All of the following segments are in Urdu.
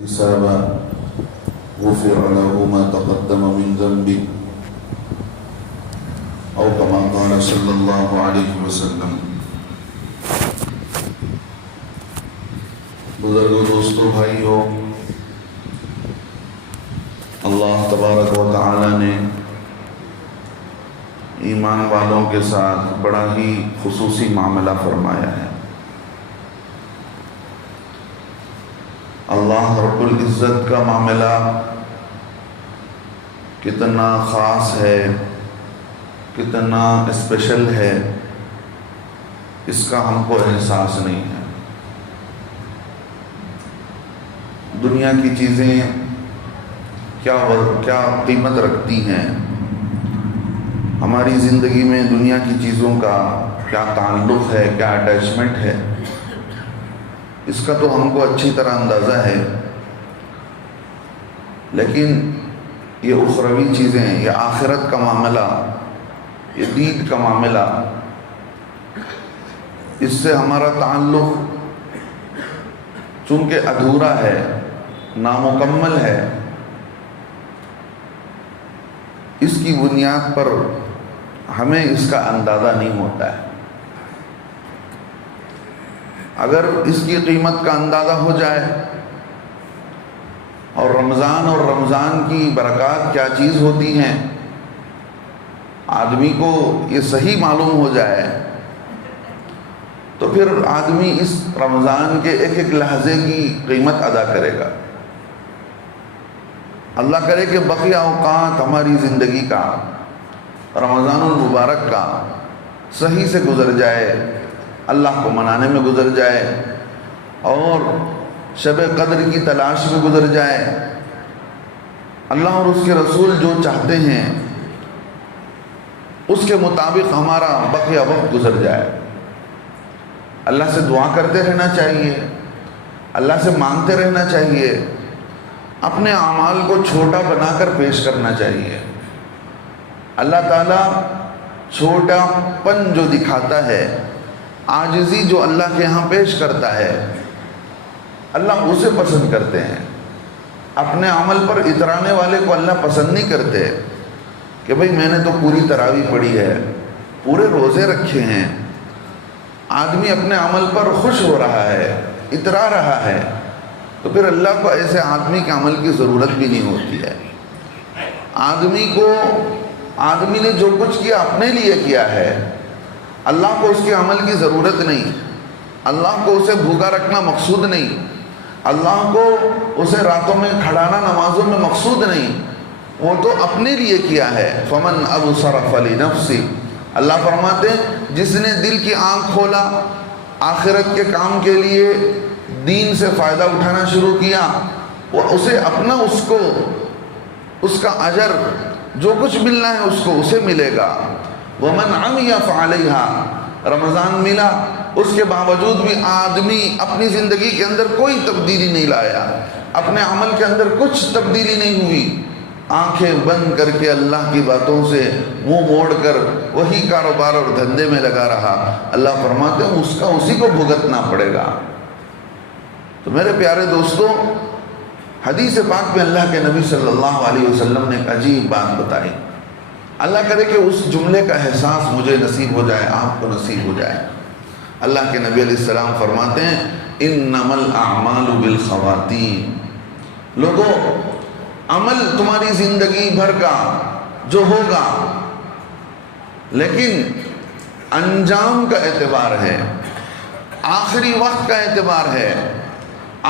حسابا غفر له ما تقدم من ذنبه او كما قال صلی اللہ علیہ وسلم۔ بزرگوں، دوستوں، بھائیوں، اللہ تبارک و تعالی نے ایمان والوں کے ساتھ بڑا ہی خصوصی معاملہ فرمایا ہے۔ اللہ رب العزت کا معاملہ کتنا خاص ہے، کتنا اسپیشل ہے، اس کا ہم کو احساس نہیں ہے۔ دنیا کی چیزیں کیا قیمت رکھتی ہیں، ہماری زندگی میں دنیا کی چیزوں کا کیا تعلق ہے، کیا اٹیچمنٹ ہے، اس کا تو ہم کو اچھی طرح اندازہ ہے، لیکن یہ اخروی چیزیں، یہ آخرت کا معاملہ، یہ دین کا معاملہ، اس سے ہمارا تعلق چونکہ ادھورا ہے، نامکمل ہے، اس کی بنیاد پر ہمیں اس کا اندازہ نہیں ہوتا ہے۔ اگر اس کی قیمت کا اندازہ ہو جائے اور رمضان کی برکات کیا چیز ہوتی ہیں، آدمی کو یہ صحیح معلوم ہو جائے، تو پھر آدمی اس رمضان کے ایک ایک لحظے کی قیمت ادا کرے گا۔ اللہ کرے کہ بقیہ اوقات ہماری زندگی کا، رمضان المبارک کا صحیح سے گزر جائے، اللہ کو منانے میں گزر جائے اور شب قدر کی تلاش میں گزر جائے، اللہ اور اس کے رسول جو چاہتے ہیں اس کے مطابق ہمارا بقیہ وقت گزر جائے۔ اللہ سے دعا کرتے رہنا چاہیے، اللہ سے مانگتے رہنا چاہیے، اپنے اعمال کو چھوٹا بنا کر پیش کرنا چاہیے۔ اللہ تعالیٰ چھوٹا پن جو دکھاتا ہے، عاجزی جو اللہ کے ہاں پیش کرتا ہے، اللہ اسے پسند کرتے ہیں۔ اپنے عمل پر اترانے والے کو اللہ پسند نہیں کرتے کہ بھئی میں نے تو پوری تراویح پڑھی ہے، پورے روزے رکھے ہیں۔ آدمی اپنے عمل پر خوش ہو رہا ہے، اترا رہا ہے، تو پھر اللہ کو ایسے آدمی کے عمل کی ضرورت بھی نہیں ہوتی ہے۔ آدمی نے جو کچھ کیا اپنے لیے کیا ہے، اللہ کو اس کے عمل کی ضرورت نہیں، اللہ کو اسے بھوکا رکھنا مقصود نہیں، اللہ کو اسے راتوں میں کھڑانا نمازوں میں مقصود نہیں، وہ تو اپنے لیے کیا ہے۔ فمن ابصر فلنفسہ، اللہ فرماتے ہیں جس نے دل کی آنکھ کھولا، آخرت کے کام کے لیے دین سے فائدہ اٹھانا شروع کیا، وہ اسے اپنا اس کا اجر جو کچھ ملنا ہے اس کو اسے ملے گا۔ ومن عمی فعلیہا، رمضان ملا، اس کے باوجود بھی آدمی اپنی زندگی کے اندر کوئی تبدیلی نہیں لایا، اپنے عمل کے اندر کچھ تبدیلی نہیں ہوئی، آنکھیں بند کر کے اللہ کی باتوں سے منہ موڑ کر وہی کاروبار اور دھندے میں لگا رہا، اللہ فرماتے ہیں اس کا اسی کو بھگتنا پڑے گا۔ تو میرے پیارے دوستوں، حدیث پاک میں اللہ کے نبی صلی اللہ علیہ وسلم نے ایک عجیب بات بتائی۔ اللہ کرے کہ اس جملے کا احساس مجھے نصیب ہو جائے، آپ کو نصیب ہو جائے۔ اللہ کے نبی علیہ السلام فرماتے ہیں انما الاعمال بالخواتیم، لوگوں عمل تمہاری زندگی بھر کا جو ہوگا، لیکن انجام کا اعتبار ہے، آخری وقت کا اعتبار ہے۔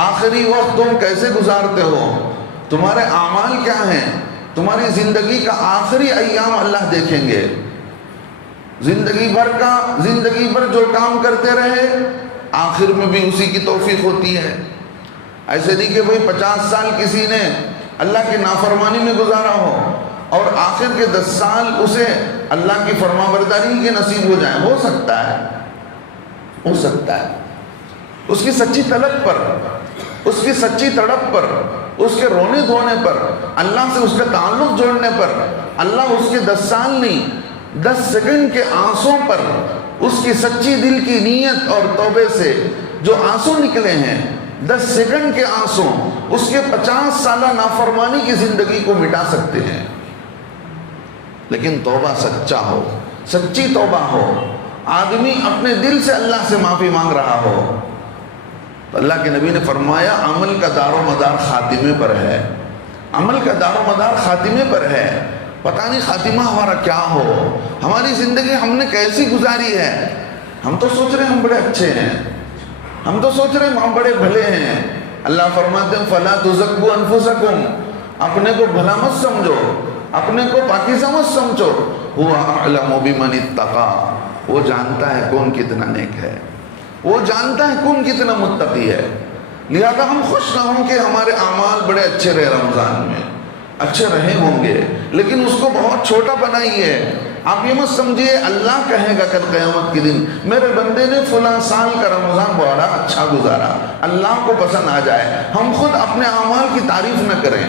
آخری وقت تم کیسے گزارتے ہو، تمہارے اعمال کیا ہیں، تمہاری زندگی کا آخری ایام اللہ دیکھیں گے۔ زندگی بھر جو کام کرتے رہے، آخر میں بھی اسی کی توفیق ہوتی ہے۔ ایسے نہیں کہ بھئی 50 سال کسی نے اللہ کی نافرمانی میں گزارا ہو اور آخر کے 10 سال اسے اللہ کی فرما برداری کے نصیب ہو جائیں۔ ہو سکتا ہے اس کی سچی طلب پر، اس کی سچی تڑپ پر، اس کے رونے دھونے پر، اللہ سے اس کا تعلق جوڑنے پر، اللہ اس کے 10 سال نہیں 10 سیکنڈ کے آنسوں پر، اس کی سچی دل کی نیت اور توبے سے جو آنسو نکلے ہیں 10 سیکنڈ کے آنسو اس کے 50 سالہ نافرمانی کی زندگی کو مٹا سکتے ہیں، لیکن توبہ سچا ہو، سچی توبہ ہو، آدمی اپنے دل سے اللہ سے معافی مانگ رہا ہو، تو اللہ کے نبی نے فرمایا عمل کا دار و مدار خاتمے پر ہے، عمل کا دار و مدار خاتمے پر ہے۔ پتہ نہیں خاتمہ ہمارا کیا ہو، ہماری زندگی ہم نے کیسی گزاری ہے۔ ہم تو سوچ رہے ہیں ہم بڑے اچھے ہیں، ہم تو سوچ رہے ہیں ہم بڑے بھلے ہیں۔ اللہ فرماتے ہیں فَلَا تُزَكُّوا أَنفُسَكُمْ، اپنے کو بھلا مت سمجھو، اپنے کو پاکیزہ مت سمجھو، هُوَ أَعْلَمُ بِمَنِ اتَّقَىٰ، وہ جانتا ہے کون کتنا نیک ہے، وہ جانتا ہے کون کتنا متقی ہے۔ لہذا ہم خوش نہ ہوں کہ ہمارے اعمال بڑے اچھے رہے، رمضان میں اچھے رہے ہوں گے، لیکن اس کو بہت چھوٹا بنائیے۔ آپ یہ مت سمجھیے اللہ کہے گا کل قیامت کے دن میرے بندے نے فلاں سال کا رمضان بڑا اچھا گزارا، اللہ کو پسند آ جائے۔ ہم خود اپنے اعمال کی تعریف نہ کریں،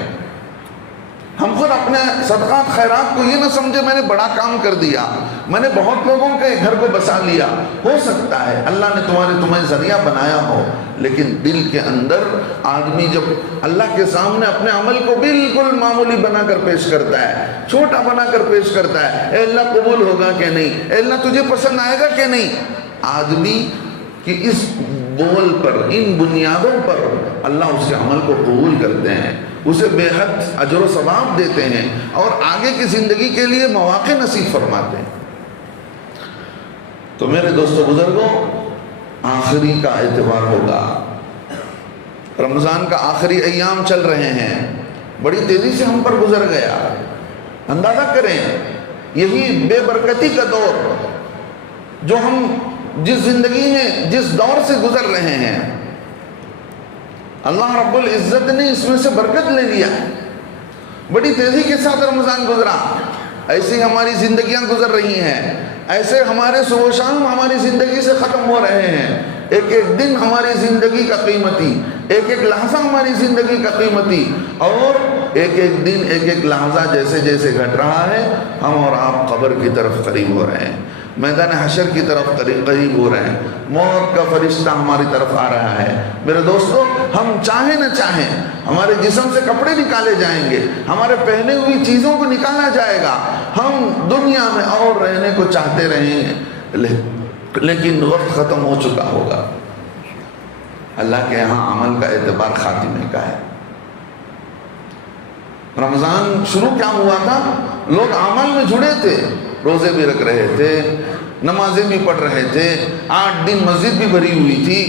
ہم خود اپنے صدقات خیرات کو یہ نہ سمجھے میں نے بڑا کام کر دیا، میں نے بہت لوگوں کے گھر کو بسا لیا۔ ہو سکتا ہے اللہ نے تمہیں ذریعہ بنایا ہو، لیکن دل کے اندر آدمی جب اللہ کے سامنے اپنے عمل کو بالکل معمولی بنا کر پیش کرتا ہے، چھوٹا بنا کر پیش کرتا ہے، اے اللہ قبول ہوگا کہ نہیں، اے اللہ تجھے پسند آئے گا کہ نہیں، آدمی کی اس بول پر، ان بنیادوں پر اللہ اس کے عمل کو قبول کرتے ہیں، اسے بے حد اجر و ثواب دیتے ہیں اور آگے کی زندگی کے لیے مواقع نصیب فرماتے ہیں۔ تو میرے دوستو بزرگوں، آخری کا اعتبار ہوگا، رمضان کا آخری ایام چل رہے ہیں، بڑی تیزی سے ہم پر گزر گیا۔ اندازہ کریں یہی بے برکتی کا دور جو ہم جس زندگی میں جس دور سے گزر رہے ہیں، اللہ رب العزت نے اس میں سے برکت لے لیا، بڑی تیزی کے ساتھ رمضان گزرا، ایسی ہماری زندگیاں گزر رہی ہیں، ایسے ہمارے صبح و شام ہماری زندگی سے ختم ہو رہے ہیں، ایک ایک دن ہماری زندگی کا قیمتی، ایک ایک لحظہ ہماری زندگی کا قیمتی، اور ایک ایک دن ایک ایک لحظہ جیسے جیسے گھٹ رہا ہے ہم اور آپ قبر کی طرف قریب ہو رہے ہیں، میدان حشر کی طرف قریب ہو رہے ہیں، موت کا فرشتہ ہماری طرف آ رہا ہے۔ میرے دوستو، ہم چاہیں نہ چاہیں ہمارے جسم سے کپڑے نکالے جائیں گے، ہمارے پہنے ہوئی چیزوں کو نکالا جائے گا، ہم دنیا میں اور رہنے کو چاہتے رہیں گے لیکن وقت ختم ہو چکا ہوگا۔ اللہ کے یہاں عمل کا اعتبار خاتمے کا ہے۔ رمضان شروع کیا ہوا تھا؟ لوگ عمل میں جڑے تھے، روزے بھی رکھ رہے تھے، نمازیں بھی پڑھ رہے تھے، 8 دن مسجد بھی بھری ہوئی تھی،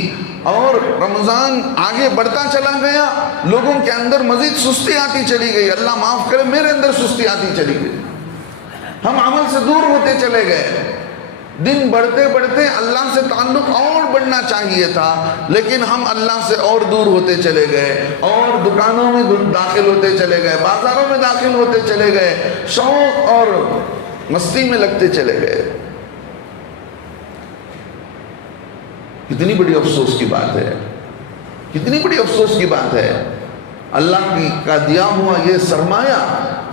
اور رمضان آگے بڑھتا چلا گیا، لوگوں کے اندر مزید سستی آتی چلی گئی، اللہ معاف کرے میرے اندر سستی آتی چلی گئی، ہم عمل سے دور ہوتے چلے گئے، دن بڑھتے بڑھتے اللہ سے تعلق اور بڑھنا چاہیے تھا، لیکن ہم اللہ سے اور دور ہوتے چلے گئے، اور دکانوں میں داخل ہوتے چلے گئے، بازاروں میں داخل ہوتے چلے گئے، شوق اور مستی میں لگتے چلے گئے۔ کتنی بڑی افسوس کی بات ہے، کتنی بڑی افسوس کی بات ہے۔ اللہ کا دیا ہوا یہ سرمایہ،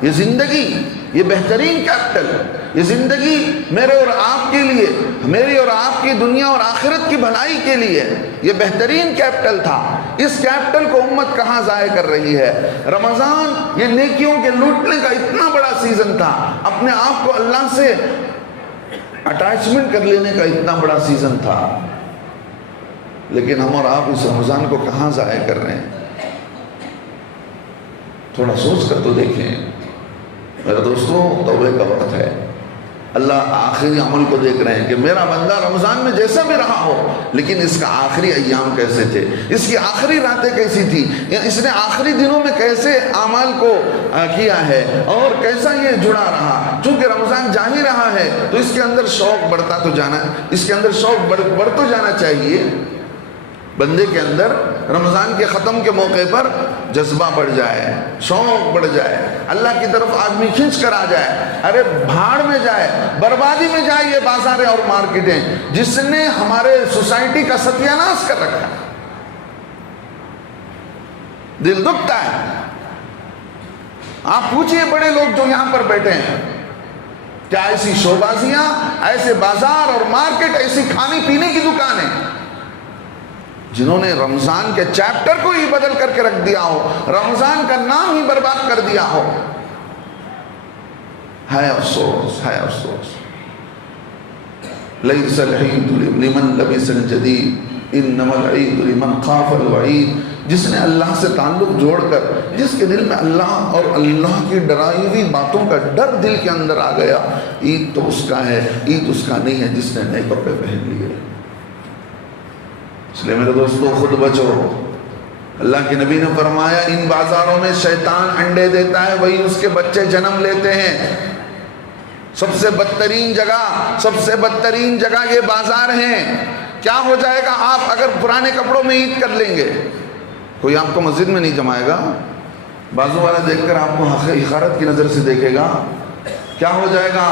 یہ زندگی، یہ بہترین کیپٹل، یہ زندگی میرے اور آپ کے لیے، میری اور آپ کی دنیا اور آخرت کی بھلائی کے لیے یہ بہترین کیپٹل تھا، اس کیپٹل کو امت کہاں ضائع کر رہی ہے۔ رمضان یہ نیکیوں کے لوٹنے کا اتنا بڑا سیزن تھا، اپنے آپ کو اللہ سے اٹیچمنٹ کر لینے کا اتنا بڑا سیزن تھا، لیکن ہم اور آپ اس رمضان کو کہاں ضائع کر رہے ہیں؟ تھوڑا سوچ کر تو دیکھیں میرے دوستوں، توبہ کا وقت ہے۔ اللہ آخری عمل کو دیکھ رہے ہیں کہ میرا بندہ رمضان میں جیسا بھی رہا ہو، لیکن اس کا آخری ایام کیسے تھے، اس کی آخری راتیں کیسی تھی، یا اس نے آخری دنوں میں کیسے اعمال کو کیا ہے اور کیسا یہ جڑا رہا۔ چونکہ رمضان جا ہی رہا ہے تو اس کے اندر شوق بڑھتا تو جانا، اس کے اندر شوق بڑھ تو جانا چاہیے، بندے کے اندر رمضان کے ختم کے موقع پر جذبہ بڑھ جائے، شوق بڑھ جائے، اللہ کی طرف آدمی کھنچ کر آ جائے۔ ارے بھاڑ میں جائے، بربادی میں جائے یہ بازاریں اور مارکیٹیں جس نے ہمارے سوسائٹی کا ستیہ ناش کر رکھا ہے، دل دکھتا ہے۔ آپ پوچھئے بڑے لوگ جو یہاں پر بیٹھے ہیں، کیا ایسی شوبازیاں، ایسے بازار اور مارکیٹ، ایسی کھانے پینے کی دکانیں جنہوں نے رمضان کے چیپٹر کو ہی بدل کر کے رکھ دیا ہو، رمضان کا نام ہی برباد کر دیا ہو. ہے افسوس، ہے افسوس. لیس العید لمن لبس الجدید انما العید لمن خاف الوعید. جس نے اللہ سے تعلق جوڑ کر، جس کے دل میں اللہ اور اللہ کی ڈرائی ہوئی باتوں کا ڈر دل کے اندر آ گیا، عید تو اس کا ہے، عید اس کا نہیں ہے جس نے نئے کپڑے پہن لیے. اس لیے میرے دوستو خود بچو. اللہ کے نبی نے فرمایا ان بازاروں میں شیطان انڈے دیتا ہے، وہی اس کے بچے جنم لیتے ہیں. سب سے بدترین جگہ یہ بازار ہیں. کیا ہو جائے گا آپ اگر پرانے کپڑوں میں عید کر لیں گے؟ کوئی آپ کو مسجد میں نہیں جمائے گا، بازو والا دیکھ کر آپ کو حقارت کی نظر سے دیکھے گا. کیا ہو جائے گا؟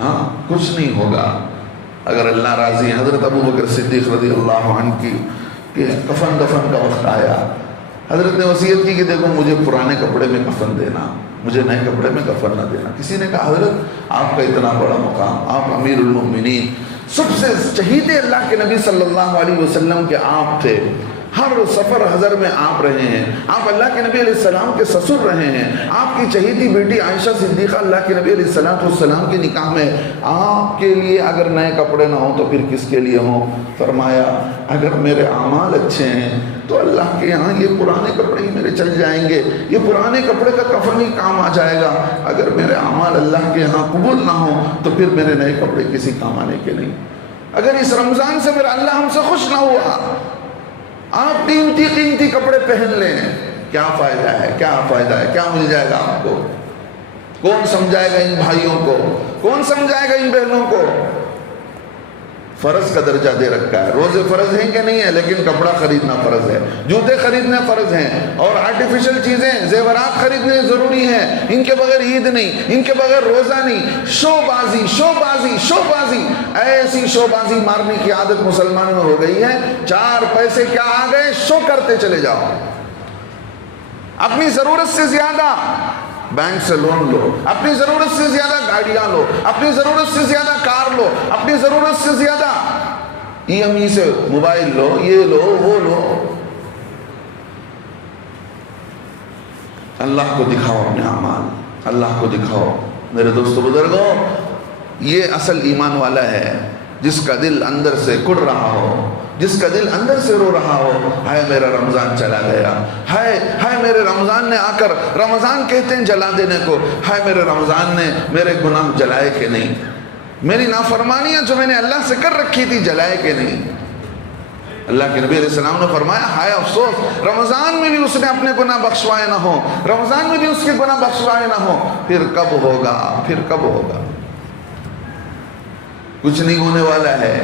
ہاں کچھ نہیں ہوگا. اگر اللہ راضی. حضرت ابو بکر صدیق رضی اللہ عنہ کی کہ کفن دفن کا وقت آیا، حضرت نے وصیت کی کہ دیکھو مجھے پرانے کپڑے میں کفن دینا، مجھے نئے کپڑے میں کفن نہ دینا. کسی نے کہا حضرت آپ کا اتنا بڑا مقام، آپ امیر المؤمنین، سب سے شہید اللہ کے نبی صلی اللہ علیہ وسلم کے آپ تھے، ہر سفر حضر میں آپ رہے ہیں، آپ اللہ کے نبی علیہ السلام کے سسر رہے ہیں، آپ کی چہیتی بیٹی عائشہ صدیقہ اللہ کے نبی علیہ السلام کے نکاح میں. آپ کے لیے اگر نئے کپڑے نہ ہوں تو پھر کس کے لیے ہوں؟ فرمایا اگر میرے اعمال اچھے ہیں تو اللہ کے یہاں یہ پرانے کپڑے ہی میرے چل جائیں گے، یہ پرانے کپڑے کا کفن ہی کام آ جائے گا. اگر میرے اعمال اللہ کے یہاں قبول نہ ہوں تو پھر میرے نئے کپڑے کسی کام آنے کے نہیں. اگر اس رمضان سے میرا اللہ ہم سے خوش نہ ہوا، آپ قیمتی کپڑے پہن لیں، کیا فائدہ ہے؟ کیا فائدہ ہے؟ کیا مل جائے گا آپ کو؟ کون سمجھائے گا ان بھائیوں کو؟ کون سمجھائے گا ان بہنوں کو؟ فرض کا درجہ دے رکھا ہے. روزے فرض ہیں کہ نہیں ہے، لیکن کپڑا خریدنا فرض ہے، جوتے خریدنے فرض ہیں، اور آرٹیفیشل چیزیں زیورات خریدنے ضروری ہیں. ان کے بغیر عید نہیں، ان کے بغیر روزہ نہیں. شو بازی ایسی شو بازی مارنے کی عادت مسلمانوں میں ہو گئی ہے. 4 پیسے کیا آ گئے، شو کرتے چلے جاؤ. اپنی ضرورت سے زیادہ بینک سے لون لو، اپنی ضرورت سے زیادہ گاڑیاں لو، اپنی ضرورت سے زیادہ کار لو، اپنی ضرورت سے زیادہ EMI سے موبائل لو، یہ لو وہ لو. اللہ کو دکھاؤ اپنے اعمال، اللہ کو دکھاؤ. میرے دوستو بزرگوں، یہ اصل ایمان والا ہے جس کا دل اندر سے کڑ رہا ہو، جس کا دل اندر سے رو رہا ہو، ہائے میرا رمضان چلا گیا، ہائے میرے رمضان نے آ کر، رمضان کہتے ہیں جلا دینے کو، ہائے میرے رمضان نے میرے گناہ جلائے کہ نہیں، میری نافرمانیاں جو میں نے اللہ سے کر رکھی تھی جلائے کہ نہیں. اللہ کے نبی علیہ السلام نے فرمایا ہائے افسوس، رمضان میں بھی اس نے اپنے گناہ بخشوائے نہ ہوں، رمضان میں بھی اس کے گناہ بخشوائے نہ ہوں. پھر کب ہوگا؟ کچھ نہیں ہونے والا ہے.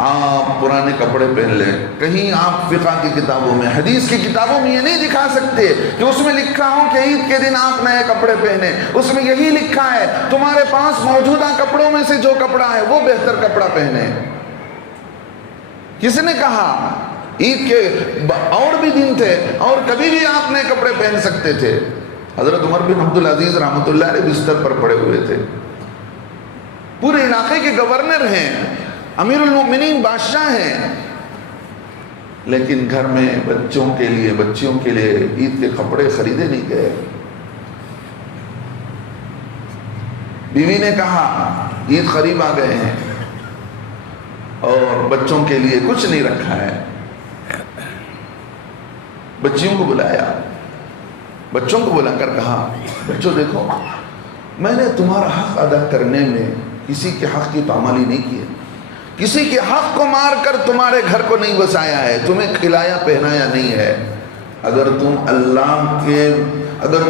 آپ پرانے کپڑے پہن لیں. کہیں آپ فقہ کی کتابوں میں، حدیث کی کتابوں میں یہ نہیں دکھا سکتے کہ اس میں لکھا ہو کہ عید کے دن آپ نئے کپڑے پہنیں. اس میں یہی لکھا ہے تمہارے پاس موجودہ کپڑوں میں سے جو کپڑا ہے وہ بہتر کپڑا پہنے. کس نے کہا؟ عید کے اور بھی دن تھے اور کبھی بھی آپ نئے کپڑے پہن سکتے تھے. حضرت عمر بن عبدالعزیز رحمۃ اللہ علیہ بستر پر پڑے ہوئے تھے، پورے علاقے کے گورنر ہیں، امیر المؤمنین بادشاہ ہیں، لیکن گھر میں بچیوں کے لیے عید کے کپڑے خریدے نہیں گئے. بیوی نے کہا عید قریب آ گئے ہیں اور بچوں کے لیے کچھ نہیں رکھا ہے. بچیوں کو بلایا، بچوں کو بلا کر کہا بچوں دیکھو، میں نے تمہارا حق ادا کرنے میں کسی کے حق کی پامالی نہیں کی ہے، کسی کے حق کو مار کر تمہارے گھر کو نہیں بسایا ہے، تمہیں کھلایا پہنایا نہیں ہے. اگر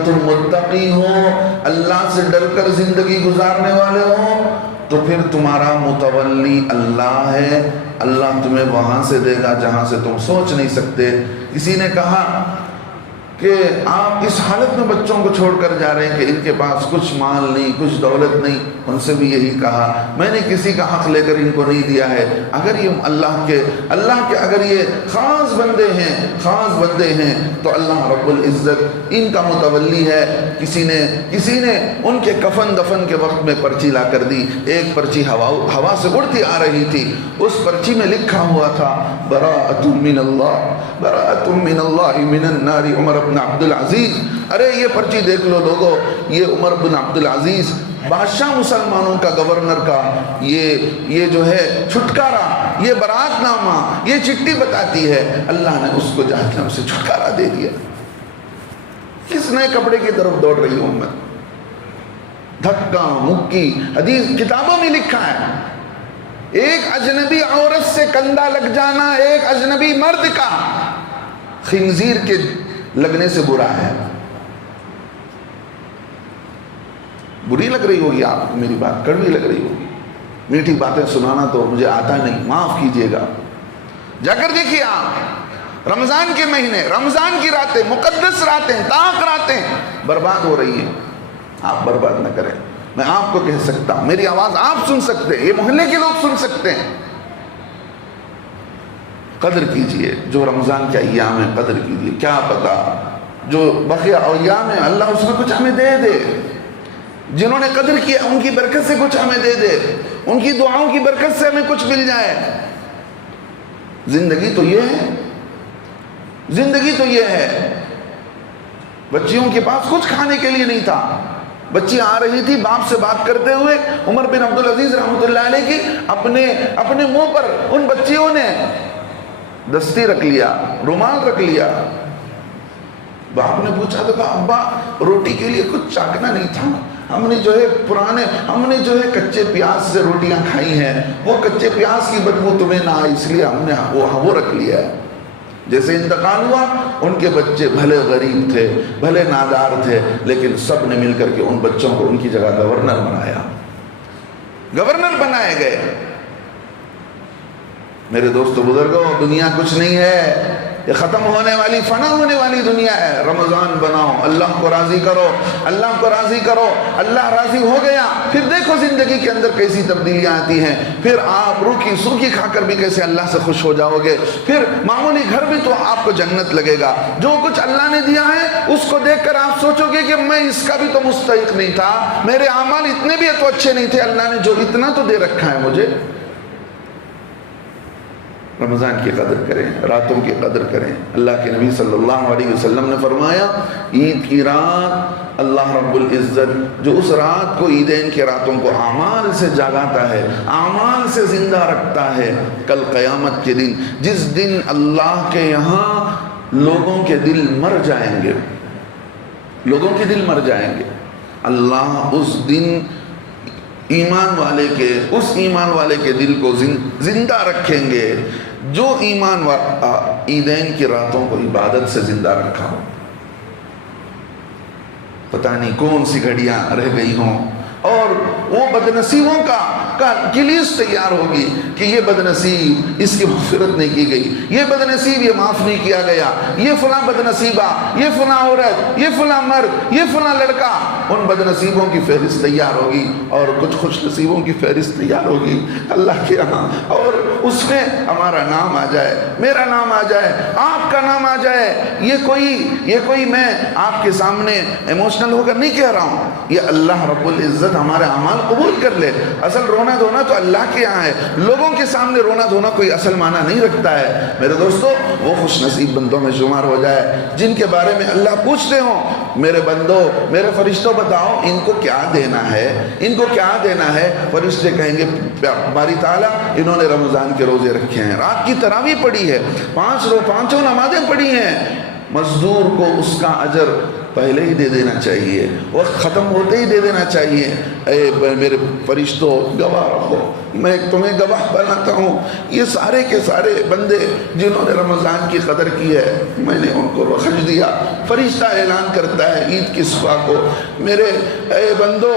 تم متقی ہو، اللہ سے ڈر کر زندگی گزارنے والے ہو، تو پھر تمہارا متولی اللہ ہے. اللہ تمہیں وہاں سے دے گا جہاں سے تم سوچ نہیں سکتے. کسی نے کہا کہ آپ اس حالت میں بچوں کو چھوڑ کر جا رہے ہیں کہ ان کے پاس کچھ مال نہیں، کچھ دولت نہیں. ان سے بھی یہی کہا میں نے کسی کا حق لے کر ان کو نہیں دیا ہے. اگر یہ اللہ کے اگر یہ خاص بندے ہیں تو اللہ رب العزت ان کا متولی ہے. کسی نے ان کے کفن دفن کے وقت میں پرچی لا کر دی. ایک پرچی ہوا سے اڑتی آ رہی تھی. اس پرچی میں لکھا ہوا تھا براءۃ من اللہ من النار عمر بن عبد العزیز. ارے یہ پرچی دیکھ لو لوگو، یہ عمر بن عبد العزیز بادشاہ مسلمانوں کا، گورنر کا، یہ جو ہے چھٹکارا، یہ برات نامہ، یہ چٹھی بتاتی ہے اللہ نے اس کو جہنم سے چھٹکارا دے دیا. کس نئے کپڑے کی طرف دوڑ رہی امت؟ دھکا مکی. حدیث کتابوں میں لکھا ہے ایک اجنبی عورت سے کندھا لگ جانا ایک اجنبی مرد کا خنزیر کے لگنے سے برا ہے. بری لگ رہی ہوگی آپ کو میری بات، کڑوی لگ رہی ہوگی، میٹھی باتیں سنانا تو مجھے آتا نہیں، معاف کیجئے گا. جا کر دیکھیے آپ رمضان کے مہینے، رمضان کی راتیں، مقدس راتیں، طاق راتیں برباد ہو رہی ہیں. آپ برباد نہ کریں. میں آپ کو کہہ سکتا ہوں، میری آواز آپ سن سکتے ہیں، یہ محلے کے لوگ سن سکتے ہیں. قدر کیجئے جو رمضان کے ایام ہے، قدر کیجئے. کیا پتا جو بقیہ ایام ہے اللہ اس میں کچھ ہمیں دے دے. جنہوں نے قدر کیا ان کی برکت سے کچھ ہمیں دے دے، ان کی دعاؤں کی برکت سے ہمیں کچھ مل جائے. زندگی تو یہ ہے. بچیوں کے پاس کچھ کھانے کے لیے نہیں تھا. بچی آ رہی تھی باپ سے بات کرتے ہوئے، عمر بن عبد العزیز رحمۃ اللہ علیہ کی اپنے منہ پر ان بچیوں نے دستی رکھ لیا، رومال رکھ لیا. باپ نے پوچھا تو کہا ابا روٹی کے لیے کچھ چاکنا نہیں تھا، ہم نے جو ہے کچے پیاز سے روٹیاں کھائی ہیں، وہ کچے پیاز کی بدبو تمہیں نہ آئی اس لیے ہم نے وہ رکھ لیا ہے. جیسے انتقال ہوا ان کے بچے بھلے غریب تھے، بھلے نادار تھے، لیکن سب نے مل کر کے ان بچوں کو ان کی جگہ گورنر بنائے گئے. میرے دوستو بزرگوں، دنیا کچھ نہیں ہے، یہ ختم ہونے والی، فنا ہونے والی دنیا ہے. رمضان بناؤ، اللہ کو راضی کرو، اللہ راضی ہو گیا. پھر دیکھو زندگی کے اندر کیسی تبدیلیاں آتی ہیں. پھر آپ روکی سوکھی کھا کر بھی کیسے اللہ سے خوش ہو جاؤ گے. پھر معمولی گھر بھی تو آپ کو جنت لگے گا. جو کچھ اللہ نے دیا ہے اس کو دیکھ کر آپ سوچو گے کہ میں اس کا بھی تو مستحق نہیں تھا، میرے اعمال اتنے بھی تو اچھے نہیں تھے، اللہ نے جو اتنا تو دے رکھا ہے مجھے. رمضان کی قدر کریں، راتوں کی قدر کریں. اللہ کے نبی صلی اللہ علیہ وسلم نے فرمایا عید کی رات اللہ رب العزت جو اس رات کو، عیدین کی راتوں کو اعمال سے جاگاتا ہے، اعمال سے زندہ رکھتا ہے، کل قیامت کے دن جس دن اللہ کے یہاں لوگوں کے دل مر جائیں گے، اللہ اس دن ایمان والے کے دل کو زندہ رکھیں گے جو عیدین کی راتوں کو عبادت سے زندہ رکھا ہو. پتہ نہیں کون سی گھڑیاں رہ گئی ہوں اور وہ بدنصیبوں کی لیسٹ تیار ہوگی کہ یہ بدنصیب، اس کی مغفرت نہیں کی گئی، یہ بدنصیب یہ معاف نہیں کیا گیا، یہ فلاں بدنصیبہ، یہ فلاں عورت، یہ فلاں مرد، یہ فلاں لڑکا. ان بدنصیبوں کی فہرست تیار ہوگی اور کچھ خوش نصیبوں کی فہرست تیار ہوگی اللہ کے یہاں، اور اس میں ہمارا نام آ جائے، میرا نام آ جائے، آپ کا نام آ جائے. یہ کوئی میں آپ کے سامنے ایموشنل ہو کر نہیں کہہ رہا ہوں، یہ اللہ رب العزت ہمارے اعمال قبول کر لے. اصل رونا دھونا تو اللہ کے یہاں ہے، لوگوں کے سامنے رونا دھونا کوئی اصل معنی نہیں رکھتا ہے. میرے دوستو، وہ خوش نصیب بندوں میں شمار ہو جائے جن کے بارے میں اللہ پوچھتے ہوں میرے بندوں، میرے فرشتوں بتاؤ ان کو کیا دینا ہے. فرشتے کہیں گے باری تعالیٰ انہوں نے رمضان کے روزے رکھے ہیں، رات کی تراویح پڑھی ہے، پانچوں نمازیں پڑھی ہیں. مزدور کو اس کا اجر پہلے ہی دے دینا چاہیے، وقت ختم ہوتے ہی دے دینا چاہیے. اے میرے فرشتوں گواہ رکھو، میں تمہیں گواہ بناتا ہوں، یہ سارے کے سارے بندے جنہوں نے رمضان کی قدر کی ہے میں نے ان کو بخش دیا. فرشتہ اعلان کرتا ہے عید کی صبح کو، میرے اے بندو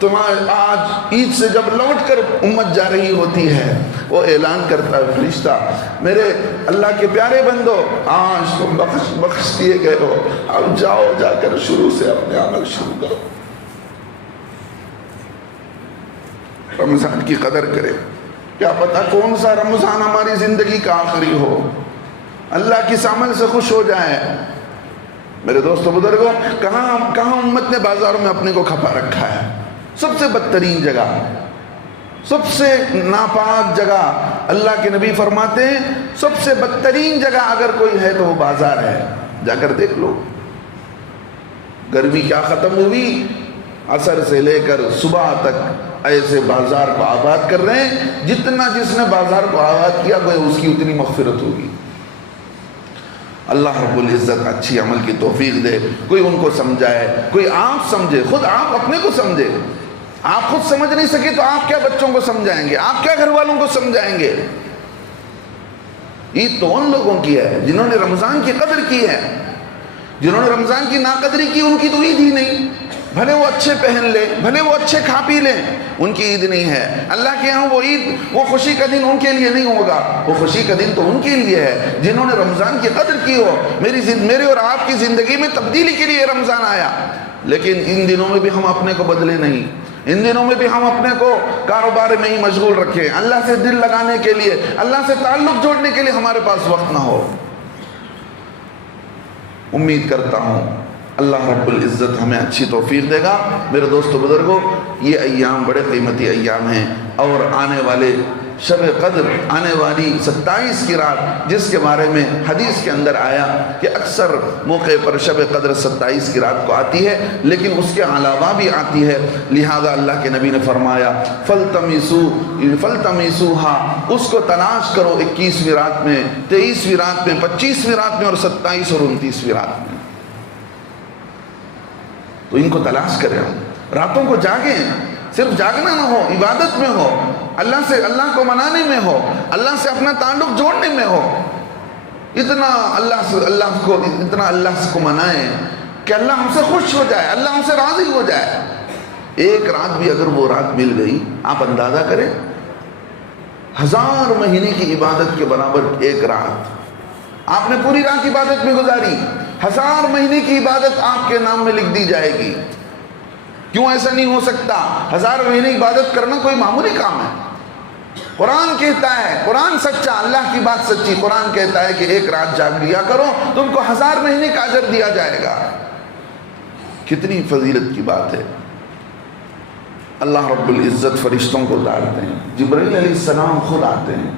تمہارے آج عید سے جب لوٹ کر امت جا رہی ہوتی ہے، وہ اعلان کرتا ہے فرشتہ، میرے اللہ کے پیارے بندو، آج تم بخش دیے گئے ہو، اب جاؤ، جا کر شروع سے اپنے عمل شروع کرو۔ رمضان کی قدر کرے، کیا پتہ کون سا رمضان ہماری زندگی کا آخری ہو، اللہ کس عمل سے خوش ہو جائے۔ میرے دوستو بزرگوں، کہاں امت نے بازاروں میں اپنے کو کھپا رکھا ہے؟ سب سے بدترین جگہ، سب سے ناپاک جگہ، اللہ کے نبی فرماتے ہیں سب سے بدترین جگہ اگر کوئی ہے تو وہ بازار ہے، جا کر دیکھ لو۔ گرمی کیا ختم ہوئی، عصر سے لے کر صبح تک ایسے بازار کو آباد کر رہے ہیں، جتنا جس نے بازار کو آباد کیا گویا اس کی اتنی مغفرت ہوگی۔ اللہ رب العزت اچھی عمل کی توفیق دے، کوئی ان کو سمجھائے، کوئی آپ سمجھے، خود آپ اپنے کو سمجھے۔ آپ خود سمجھ نہیں سکے تو آپ کیا بچوں کو سمجھائیں گے، آپ کیا گھر والوں کو سمجھائیں گے؟ عید تو ان لوگوں کی ہے جنہوں نے رمضان کی قدر کی ہے، جنہوں نے رمضان کی ناقدری کی ان کی تو عید ہی نہیں۔ بھلے وہ اچھے پہن لیں، بھلے وہ اچھے کھا پی لیں، ان کی عید نہیں ہے۔ اللہ کے ہاں وہ عید، وہ خوشی کا دن ان کے لیے نہیں ہوگا، وہ خوشی کا دن تو ان کے لیے ہے جنہوں نے رمضان کی قدر کی ہو۔ میرے اور آپ کی زندگی میں تبدیلی کے لیے رمضان آیا، لیکن ان دنوں میں بھی ہم اپنے کو بدلے نہیں، ان دنوں میں بھی ہم اپنے کو کاروبار میں ہی مشغول رکھیں، اللہ سے دل لگانے کے لیے، اللہ سے تعلق جوڑنے کے لیے ہمارے پاس وقت نہ ہو۔ امید کرتا ہوں اللہ رب العزت ہمیں اچھی توفیق دے گا۔ میرے دوستو بزرگوں، یہ ایام بڑے قیمتی ایام ہیں، اور آنے والے شب قدر، آنے والی 27 کی رات، جس کے بارے میں حدیث کے اندر آیا کہ اکثر موقع پر شب قدر 27 کی رات کو آتی ہے، لیکن اس کے علاوہ بھی آتی ہے، لہذا اللہ کے نبی نے فرمایا فَلْتَمِسُوهَا، اس کو تلاش کرو 21ویں رات میں، 23ویں رات میں، 25ویں رات میں، اور 27 اور 29ویں رات میں۔ تو ان کو تلاش کریں، راتوں کو جاگیں، صرف جاگنا نہ ہو، عبادت میں ہو، اللہ کو منانے میں ہو، اللہ سے اپنا تعلق جوڑنے میں ہو، اتنا اللہ کو منائیں کہ اللہ ہم سے خوش ہو جائے، اللہ ہم سے راضی ہو جائے۔ ایک رات بھی اگر وہ رات مل گئی، آپ اندازہ کریں 1000 مہینے کی عبادت کے برابر ایک رات آپ نے پوری رات عبادت میں گزاری، 1000 مہینے کی عبادت آپ کے نام میں لکھ دی جائے گی۔ کیوں ایسا نہیں ہو سکتا؟ 1000 مہینے عبادت کرنا کوئی معمولی کام ہے؟ قرآن کہتا ہے، قرآن سچا، اللہ کی بات سچی، قرآن کہتا ہے کہ ایک رات جاگ لیا کرو، تم کو 1000 مہینے کا اجر دیا جائے گا۔ کتنی فضیلت کی بات ہے۔ اللہ رب العزت فرشتوں کو اتارتے ہیں، جبرائیل علیہ السلام خود آتے ہیں،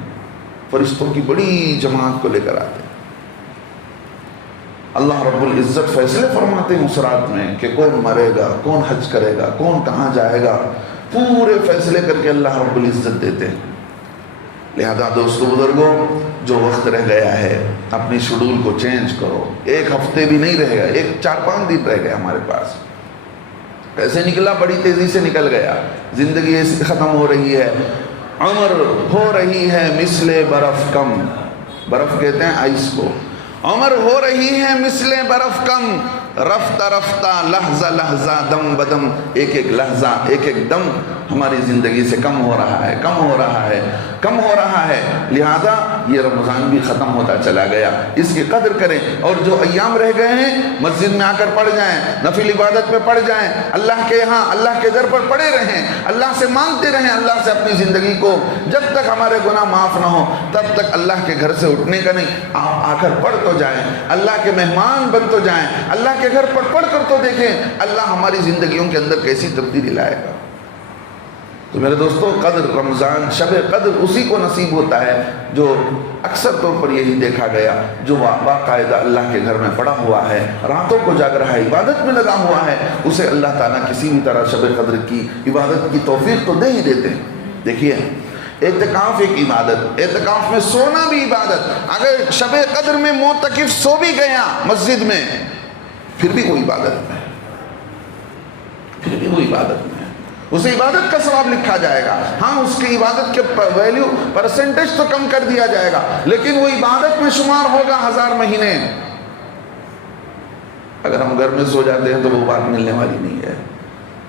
فرشتوں کی بڑی جماعت کو لے کر آتے ہیں۔ اللہ رب العزت فیصلے فرماتے ہیں اس رات میں کہ کون مرے گا، کون حج کرے گا، کون کہاں جائے گا، پورے فیصلے کر کے اللہ رب العزت دیتے ہیں۔ لہذا دوستو بزرگوں، جو وقت رہ گیا ہے اپنی شیڈول کو چینج کرو۔ ایک ہفتے بھی نہیں رہ گیا، 4-5 دن رہ گئے ہمارے پاس، ایسے نکلا بڑی تیزی سے نکل گیا، زندگی ایسی ختم ہو رہی ہے، عمر ہو رہی ہے مثل برف کم، برف کہتے ہیں آئس کو، عمر ہو رہی ہے مثل برف کم، رفتہ رفتہ لحظہ لحظہ دم بدم، ایک ایک لحظہ ایک ایک دم ہماری زندگی سے کم ہو رہا ہے، کم ہو رہا ہے، کم ہو رہا ہے۔ لہذا یہ رمضان بھی ختم ہوتا چلا گیا، اس کی قدر کریں، اور جو ایام رہ گئے ہیں مسجد میں آ کر پڑھ جائیں، نفل عبادت میں پڑھ جائیں، اللہ کے یہاں اللہ کے در پر پڑے رہیں، اللہ سے مانگتے رہیں، اللہ سے اپنی زندگی کو، جب تک ہمارے گناہ معاف نہ ہو تب تک اللہ کے گھر سے اٹھنے کا نہیں۔ آپ آ کر پڑھ تو جائیں، اللہ کے مہمان بن تو جائیں، اللہ کے گھر پر پڑھ کر تو دیکھیں اللہ ہماری زندگیوں کے اندر کیسی تبدیلی لائے گا۔ تو میرے دوستو، قدر رمضان، شب قدر اسی کو نصیب ہوتا ہے جو اکثر طور پر یہی دیکھا گیا، جو باقاعدہ اللہ کے گھر میں پڑا ہوا ہے، راتوں کو جاگ رہا ہے، عبادت میں لگا ہوا ہے، اسے اللہ تعالیٰ کسی بھی طرح شب قدر کی عبادت کی توفیق تو دے ہی دیتے ہیں۔ دیکھیے، اعتکاف ایک عبادت، اعتکاف میں سونا بھی عبادت۔ اگر شب قدر میں معتکف سو بھی گیا مسجد میں، پھر بھی وہ عبادت میں، پھر بھی وہ عبادت میں، اسے عبادت کا ثواب لکھا جائے گا۔ ہاں، اس کی عبادت کے ویلیو پرسنٹیج تو کم کر دیا جائے گا، لیکن وہ عبادت میں شمار ہوگا 1000 مہینے۔ اگر ہم گھر میں سو جاتے ہیں تو وہ بات ملنے والی نہیں ہے۔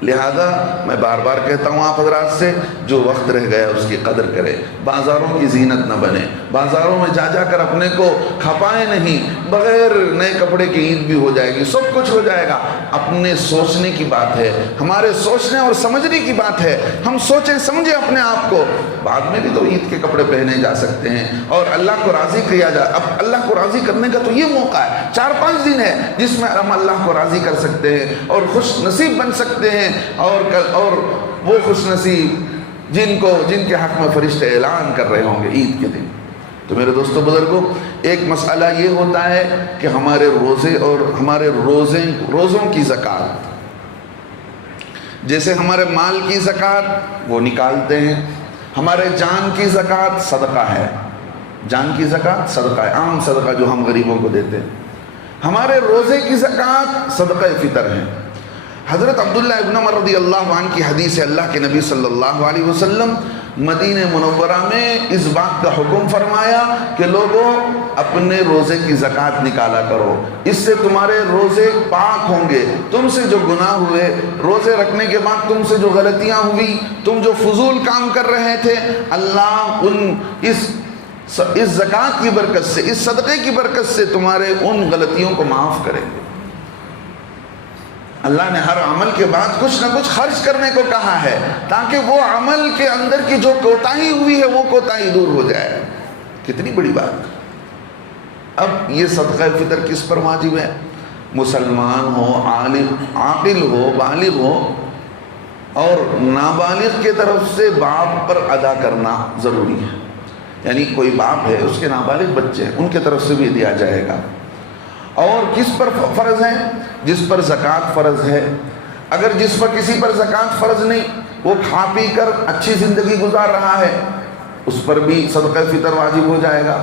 لہذا میں بار بار کہتا ہوں آپ حضرات سے، جو وقت رہ گیا اس کی قدر کرے، بازاروں کی زینت نہ بنے، بازاروں میں جا کر اپنے کو کھپائے نہیں، بغیر نئے کپڑے کی عید بھی ہو جائے گی، سب کچھ ہو جائے گا۔ اپنے سوچنے کی بات ہے، ہمارے سوچنے اور سمجھنے کی بات ہے، ہم سوچیں سمجھیں اپنے آپ کو، بعد میں بھی تو عید کے کپڑے پہنے جا سکتے ہیں اور اللہ کو راضی کیا جائے۔ اب اللہ کو راضی کرنے کا تو یہ موقع ہے، 4-5 دن ہے جس میں ہم اللہ کو راضی کر سکتے ہیں اور خوش نصیب بن سکتے ہیں، اور وہ خوش نصیب جن کے حق میں فرشتے اعلان کر رہے ہوں گے عید کے دن۔ تو میرے دوستو بزرگوں، ایک مسئلہ یہ ہوتا ہے کہ ہمارے روزے اور ہمارے روزوں کی زکوٰۃ، جیسے ہمارے مال کی زکوٰۃ وہ نکالتے ہیں، ہمارے جان کی زکوٰۃ صدقہ ہے، جان کی زکوٰۃ صدقہ ہے، عام صدقہ جو ہم غریبوں کو دیتے ہیں۔ ہمارے روزے کی زکوٰۃ صدقہ فطر ہے۔ حضرت عبداللہ ابن عمر رضی اللہ عنہ کی حدیث ہے، اللہ کے نبی صلی اللہ علیہ وسلم مدینہ منورہ میں اس بات کا حکم فرمایا کہ لوگوں اپنے روزے کی زکوٰۃ نکالا کرو، اس سے تمہارے روزے پاک ہوں گے، تم سے جو گناہ ہوئے، روزے رکھنے کے بعد تم سے جو غلطیاں ہوئی، تم جو فضول کام کر رہے تھے، اللہ اس زکوٰۃ کی برکت سے، اس صدقے کی برکت سے تمہارے ان غلطیوں کو معاف کریں گے۔ اللہ نے ہر عمل کے بعد کچھ نہ کچھ خرچ کرنے کو کہا ہے تاکہ وہ عمل کے اندر کی جو کوتاہی ہوئی ہے وہ کوتاہی دور ہو جائے۔ کتنی بڑی بات۔ اب یہ صدقہ فطر کس پر واجب ہے؟ مسلمان ہو، عاقل ہو، بالغ ہو، اور نابالغ کے طرف سے باپ پر ادا کرنا ضروری ہے، یعنی کوئی باپ ہے اس کے نابالغ بچے ہیں ان کے طرف سے بھی دیا جائے گا۔ اور کس پر فرض ہے؟ جس پر زکوٰۃ فرض ہے۔ اگر جس پر کسی پر زکوٰۃ فرض نہیں، وہ کھا پی کر اچھی زندگی گزار رہا ہے، اس پر بھی صدقہ فطر واجب ہو جائے گا،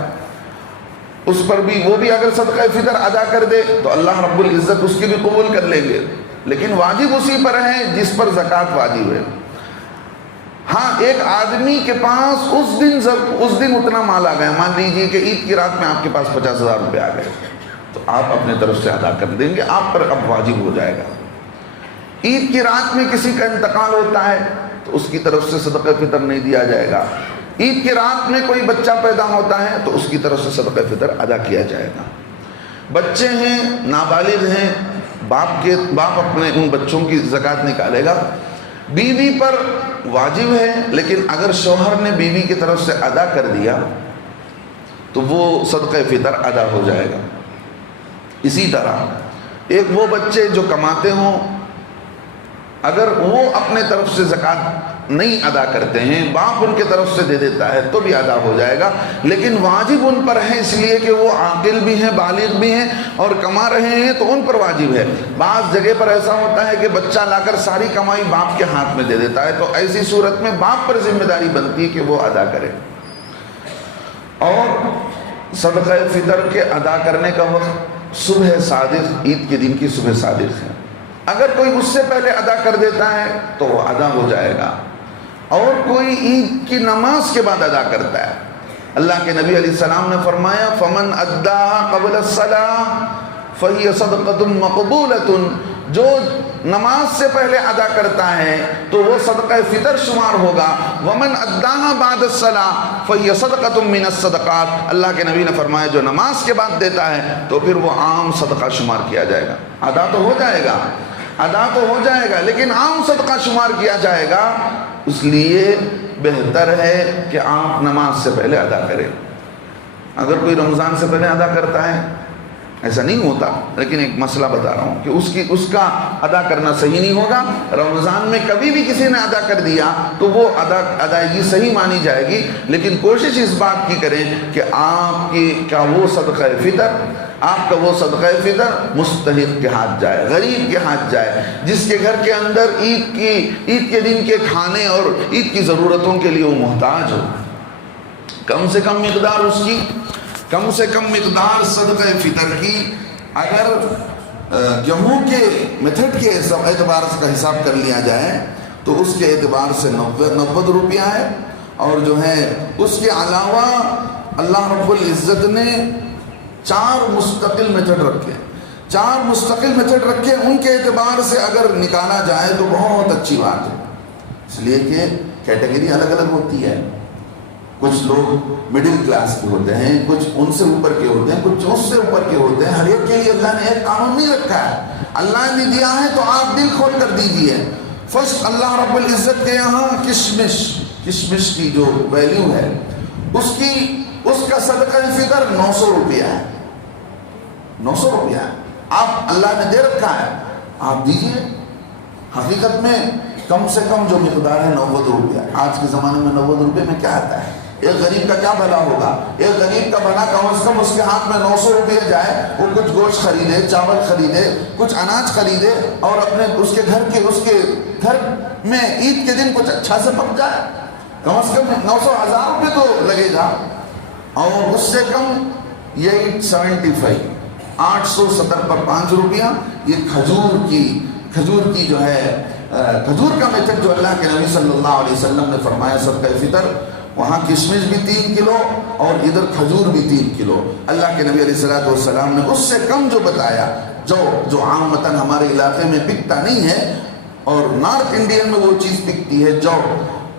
اس پر بھی وہ بھی اگر صدقہ فطر ادا کر دے تو اللہ رب العزت اس کی بھی قبول کر لیں گے، لیکن واجب اسی پر ہے جس پر زکوٰۃ واجب ہے۔ ہاں، ایک آدمی کے پاس اس دن اتنا مال آ گیا، مان لیجیے کہ عید کی رات میں آپ کے پاس 50,000 روپے آ گئے، تو آپ اپنے طرف سے ادا کر دیں گے، آپ پر اب واجب ہو جائے گا۔ عید کی رات میں کسی کا انتقال ہوتا ہے تو اس کی طرف سے صدقہ فطر نہیں دیا جائے گا۔ عید کی رات میں کوئی بچہ پیدا ہوتا ہے تو اس کی طرف سے صدقہ فطر ادا کیا جائے گا۔ بچے ہیں، نابالغ ہیں، باپ اپنے ان بچوں کی زکوٰۃ نکالے گا۔ بیوی پر واجب ہے، لیکن اگر شوہر نے بیوی کی طرف سے ادا کر دیا تو وہ صدقہ فطر ادا ہو جائے گا۔ اسی طرح ایک وہ بچے جو کماتے ہوں، اگر وہ اپنے طرف سے زکوٰۃ نہیں ادا کرتے ہیں، باپ ان کے طرف سے دے دیتا ہے تو بھی ادا ہو جائے گا، لیکن واجب ان پر ہے اس لیے کہ وہ عاقل بھی ہیں، بالغ بھی ہیں اور کما رہے ہیں تو ان پر واجب ہے۔ بعض جگہ پر ایسا ہوتا ہے کہ بچہ لا کر ساری کمائی باپ کے ہاتھ میں دے دیتا ہے، تو ایسی صورت میں باپ پر ذمہ داری بنتی ہے کہ وہ ادا کرے۔ اور صدقہ فطر کے ادا کرنے کا وقت صبح صادق، عید کے دن کی صبح صادق ہے۔ اگر کوئی اس سے پہلے ادا کر دیتا ہے تو وہ ادا ہو جائے گا، اور کوئی عید کی نماز کے بعد ادا کرتا ہے، اللہ کے نبی علیہ السلام نے فرمایا فَمَنْ أَدَّاهَا قَبْلَ الصَّلَاةِ فَهِيَ صَدْقَةٌ مَقْبُولَةٌ، جو نماز سے پہلے ادا کرتا ہے تو وہ صدقہ فطر شمار ہوگا۔ وَمَنْ أَدَّاهَا بَعْدَ الصَّلَاةِ فَهِيَ صَدْقَةٌ مِّنَ الصَّدَقَاتِ، اللہ کے نبی نے فرمایا جو نماز کے بعد دیتا ہے تو پھر وہ عام صدقہ شمار کیا جائے گا۔ ادا تو ہو جائے گا، ادا تو ہو جائے گا، لیکن عام صدقہ شمار کیا جائے گا، اس لیے بہتر ہے کہ آپ نماز سے پہلے ادا کریں۔ اگر کوئی رمضان سے پہلے ادا کرتا ہے، ایسا نہیں ہوتا، لیکن ایک مسئلہ بتا رہا ہوں کہ اس کا ادا کرنا صحیح نہیں ہوگا۔ رمضان میں کبھی بھی کسی نے ادا کر دیا تو وہ ادائیگی صحیح مانی جائے گی، لیکن کوشش اس بات کی کریں کہ آپ کا وہ صدقہ فطر مستحق کے ہاتھ جائے، غریب کے ہاتھ جائے، جس کے گھر کے اندر عید کے دن کے کھانے اور عید کی ضرورتوں کے لیے وہ محتاج ہو۔ کم سے کم مقدار صدقہ فطر کی اگر گیہوں کے میتھڈ کے اعتبار کا حساب کر لیا جائے تو اس کے اعتبار سے 90 روپیہ ہے، اور جو ہے اس کے علاوہ اللہ رب العزت نے 4 مستقل میتھڈ رکھے۔ 4 مستقل میتھڈ رکھے، ان کے اعتبار سے اگر نکالا جائے تو بہت اچھی بات ہے، اس لیے کہ کیٹیگری الگ الگ ہوتی ہے، کچھ لوگ مڈل کلاس کے ہوتے ہیں، کچھ ان سے اوپر کے ہوتے ہیں، کچھ اس سے اوپر کے ہوتے ہیں، ہر ایک کے لیے اللہ نے ایک قانون نہیں رکھا ہے، اللہ نے دیا ہے تو آپ دل کھول کر دیجئے۔ فرسٹ اللہ رب العزت کے یہاں کشمش کی جو ویلیو ہے اس کا صدقہ فطر 900 روپیہ ہے، 900 روپیہ ہے، آپ اللہ نے دے رکھا ہے، آپ دیجئے۔ حقیقت میں کم سے کم جو مقدار ہے 90 روپیہ، آج کے زمانے میں 90 روپے میں کیا آتا ہے؟ ایک غریب کا کیا بھلا ہوگا؟ ایک غریب کا بھلا کم از کم اس کے ہاتھ میں 900 روپیہ جائے، وہ کچھ گوشت خریدے، چاول خریدے، کچھ اناج خریدے، اور اپنے اس کے گھر میں عید کے دن کچھ اچھا سے پک جائے، کم از کم 900 1000 روپے تو لگے گا، اور اس سے کم یہ 875 870 پر 5 روپیہ، یہ کھجور کی جو ہے کھجور کا میتھڈ جو اللہ کے نبی صلی اللہ علیہ وسلم نے فرمایا صدقہ فطر، وہاں کشمش بھی 3 کلو اور ادھر کھجور بھی 3 کلو، اللہ کے نبی علیہ السلام نے اس سے کم جو بتایا، جو عامتاً ہمارے علاقے میں بکتا نہیں ہے، اور نارتھ انڈین میں وہ چیز بکتی ہے جو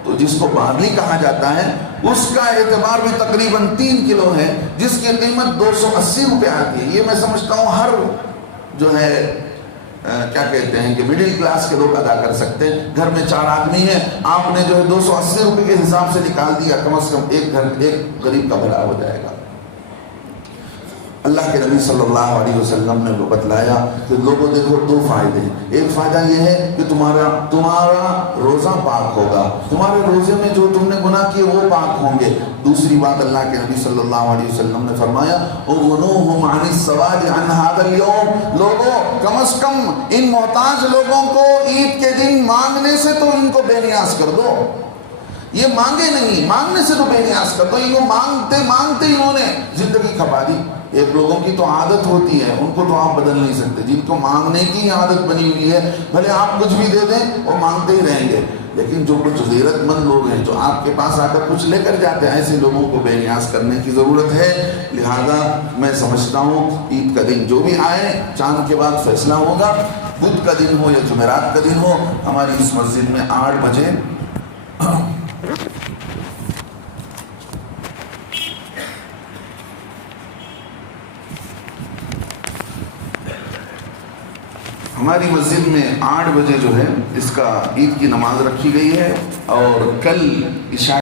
تو جس کو بارلی کہا جاتا ہے، اس کا اعتبار بھی تقریباً 3 کلو ہے، جس کی قیمت 280 روپے آتی ہے۔ یہ میں سمجھتا ہوں ہر جو ہے کیا کہتے ہیں کہ مڈل کلاس کے لوگ ادا کر سکتے ہیں۔ گھر میں 4 آدمی ہیں، آپ نے جو ہے 280 روپے کے حساب سے نکال دیا، کم از کم ایک غریب کا بھلا ہو جائے گا۔ اللہ کے نبی صلی اللہ علیہ وسلم نے بتلایا کہ لوگوں دیکھو 2 فائدے ہیں، ایک فائدہ یہ ہے کہ تمہارا روزہ پاک ہوگا، تمہارے روزے میں جو تم نے گناہ کیے وہ پاک ہوں گے۔ دوسری بات اللہ کے نبی صلی اللہ علیہ وسلم نے فرمایا اغنوہم عن السوال عن هذا اليوم، لوگوں کم از کم ان محتاج لوگوں کو عید کے دن مانگنے سے تو ان کو بے نیاز کر دو، یہ مانگے نہیں، مانگنے سے تو بے نیاز کر دو، ان کو مانگتے انہوں نے زندگی کھپا دی۔ ایک لوگوں کی تو عادت ہوتی ہے، ان کو تو آپ بدل نہیں سکتے، جن کو مانگنے کی عادت بنی ہوئی ہے، بھلے آپ کچھ بھی دے دیں وہ مانگتے ہی رہیں گے، لیکن جو کچھ غیرت مند لوگ ہیں جو آپ کے پاس آ کر کچھ لے کر جاتے ہیں، ایسے لوگوں کو بے نیاز کرنے کی ضرورت ہے۔ لہذا میں سمجھتا ہوں عید کا دن جو بھی آئے، چاند کے بعد فیصلہ ہوگا، بدھ کا دن ہو یا جمعرات کا دن ہو، ہماری اس مسجد میں 8 بجے ہماری مسجد میں 8 بجے جو ہے اس کا عید کی نماز رکھی گئی ہے، اور کل عشاء